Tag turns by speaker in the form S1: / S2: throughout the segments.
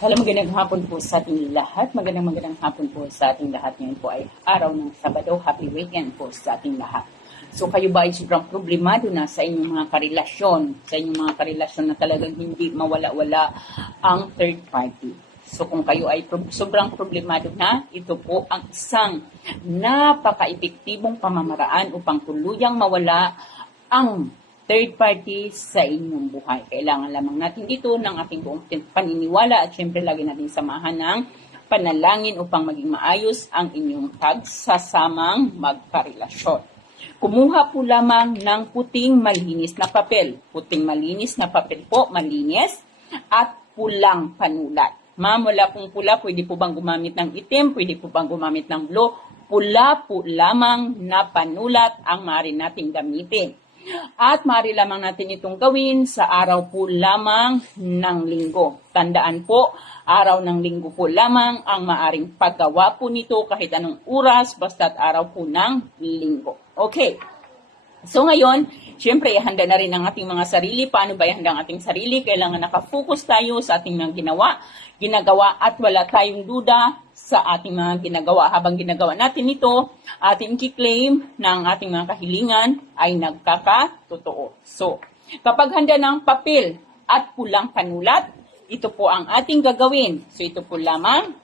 S1: Hello, magandang hapon po sa ating lahat. Magandang magandang hapon po sa ating lahat. Ngayon po ay araw ng Sabado. Happy weekend po sa ating lahat. So kayo ba ay sobrang problemado na sa inyong mga karelasyon, sa inyong mga karelasyon na talagang hindi mawala-wala ang third party. So kung kayo ay pro- sobrang problemado na, ito po ang isang napaka-epektibong pamamaraan upang tuluyang mawala ang third party sa inyong buhay. Kailangan lamang natin dito ng ating buong paniniwala at syempre lagi natin samahan ng panalangin upang maging maayos ang inyong pagsasamang magkarelasyon. Kumuha po lamang ng puting malinis na papel. Puting malinis na papel po, malinis, at pulang panulat. Ma'am, wala pong pula, pwede po bang gumamit ng itim, pwede po bang gumamit ng blue, pula po lamang na panulat ang maaari nating gamitin. At maaari lamang natin itong gawin sa araw po lamang ng linggo. Tandaan po, araw ng linggo po lamang ang maaring paggawa po nito kahit anong oras, basta't araw po ng linggo. Okay. So ngayon, syempre, ihanda na rin ang ating mga sarili. Paano ba ihanda ang ating sarili? Kailangan nakafocus tayo sa ating mga ginawa, ginagawa at wala tayong duda sa ating mga ginagawa. Habang ginagawa natin ito, ating kiklaim na ang ating mga kahilingan ay nagkakatotoo. So, kapag handa ng papel at pulang panulat, ito po ang ating gagawin. So, ito po lamang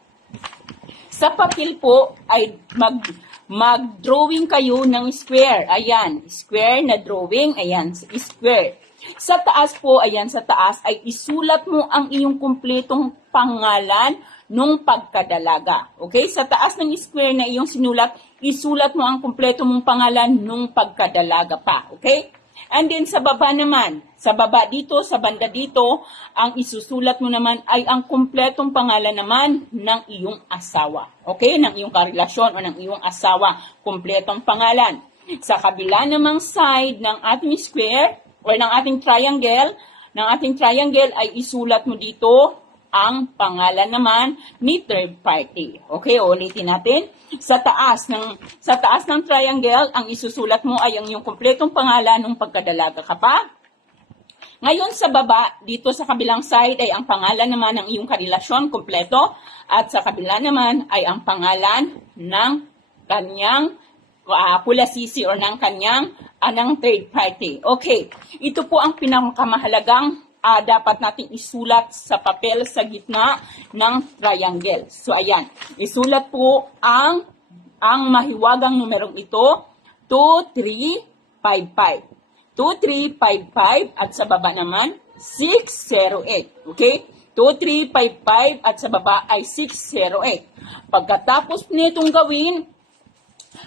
S1: sa papel po ay mag mag-drawing kayo ng square. Ayan, square na drawing. Ayan, square. Sa taas po, ayan, sa taas ay isulat mo ang iyong kumpletong pangalan nung pagkadalaga. Okay? Sa taas ng square na iyong sinulat, isulat mo ang kumpleto mong pangalan nung pagkadalaga pa. Okay? And then sa baba naman, sa baba dito, sa banda dito, ang isusulat mo naman ay ang kumpletong pangalan naman ng iyong asawa. Okay? Ng iyong karelasyon o ng iyong asawa. Kumpletong pangalan. Sa kabila namang side ng ating square o ng ating triangle, ng ating triangle ay isulat mo dito ang pangalan naman ni third party. Okay, ulitin natin. Sa taas ng sa taas ng triangle, ang isusulat mo ay ang iyong kumpletong pangalan ng pagkadalaga ka pa. Ngayon sa baba, dito sa kabilang side ay ang pangalan naman ng iyong karelasyon kumpleto at sa kabila naman ay ang pangalan ng kanyang uh, pulasisi or ng kanyang anang third party. Okay, ito po ang pinakamahalagang ah, dapat nating isulat sa papel sa gitna ng triangle. So ayan, isulat po ang ang mahiwagang numerong ito 2355. 2355 at sa baba naman 608. Okay? 2355 at sa baba ay 608. Pagkatapos nitong gawin,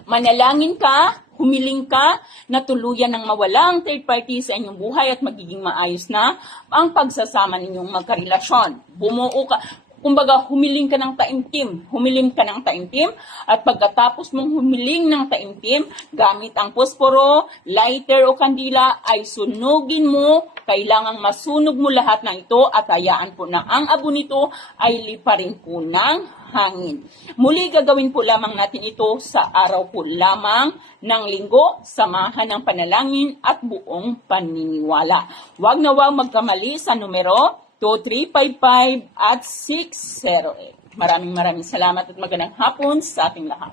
S1: manalangin ka, humiling ka na tuluyan ng mawala ang third party sa inyong buhay at magiging maayos na ang pagsasama ninyong magkarelasyon. Bumuo ka, kumbaga humiling ka ng taimtim, humiling ka ng taimtim at pagkatapos mong humiling ng taimtim, gamit ang posporo, lighter o kandila ay sunugin mo, kailangang masunog mo lahat ng ito at hayaan po na ang abo nito ay liparin po ng hangin. Muli gagawin po lamang natin ito sa araw po lamang ng linggo, samahan ng panalangin at buong paniniwala. Huwag na huwag magkamali sa numero 2355 at 608. Maraming maraming salamat at magandang hapon sa ating lahat.